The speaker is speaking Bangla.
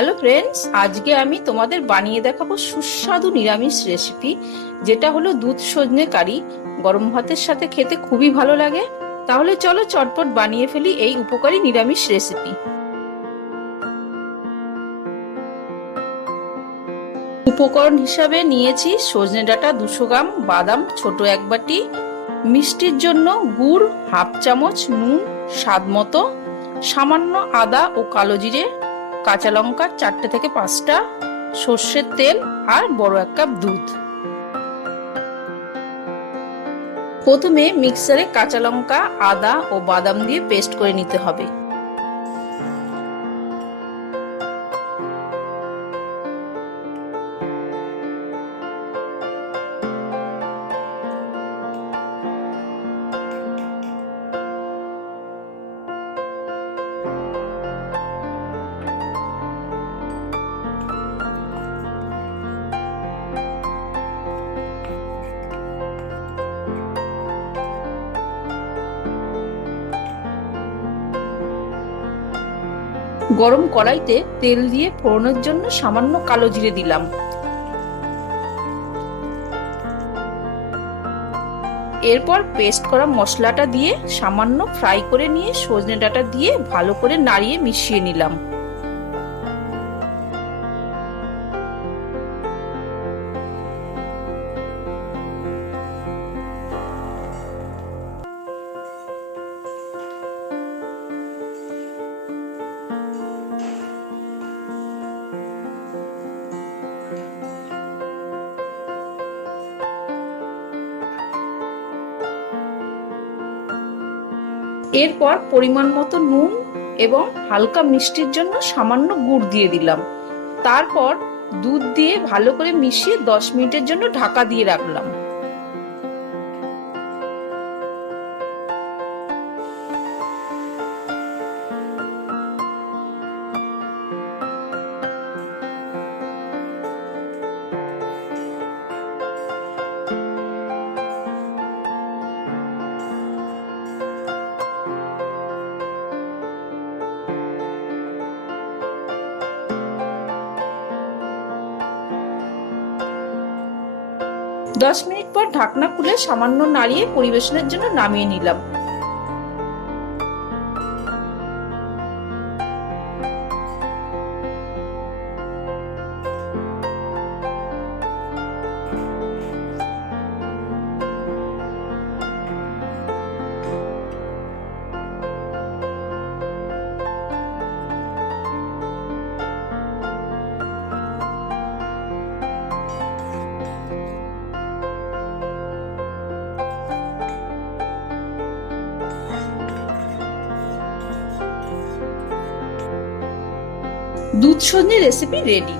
হ্যালো ফ্রেন্ডস আজকে আমি তোমাদের বানিয়ে দেখাবো সুস্বাদু নিরামিষ রেসিপি যেটা হলো দুধ সজনে কারি। গরম ভাতের সাথে খেতে খুবই ভালো লাগে। তাহলে চলো চটপট বানিয়ে ফেলি এই উপকারী নিরামিষ রেসিপি উপকরণ হিসাবে নিয়েছি সজনে ডাঁটা দুশো গ্রাম, বাদাম ছোট এক বাটি, মিষ্টির জন্য গুড় হাফ চামচ, নুন স্বাদ মতো, সামান্য আদা ও কালো জিরে কাঁচা লঙ্কা চারটে থেকে পাঁচটা, সর্ষের তেল আর বড় এক কাপ দুধ। প্রথমে মিক্সারে কাঁচা লঙ্কা, আদা ও বাদাম দিয়ে পেস্ট করে নিতে হবে। গরম কড়াইতে তেল দিয়ে ফোড়নের জন্য সামান্য কালো জিরে দিলাম। এরপর পেস্ট করা মশলাটা দিয়ে সামান্য ফ্রাই করে নিয়ে সজনে ডাটা দিয়ে ভালো করে নাড়িয়ে মিশিয়ে নিলাম। এরপর পরিমাণ মতো নুন এবং হালকা মিষ্টির জন্য সামান্য গুড় দিয়ে দিলাম। তারপর দুধ দিয়ে ভালো করে মিশিয়ে দশ মিনিটের জন্য ঢাকা দিয়ে রাখলাম। দশ মিনিট পর ঢাকনা খুলে সামান্য নাড়িয়ে পরিবেশনের জন্য নামিয়ে নিলাম। দুধ সজনে রেসিপি রেডি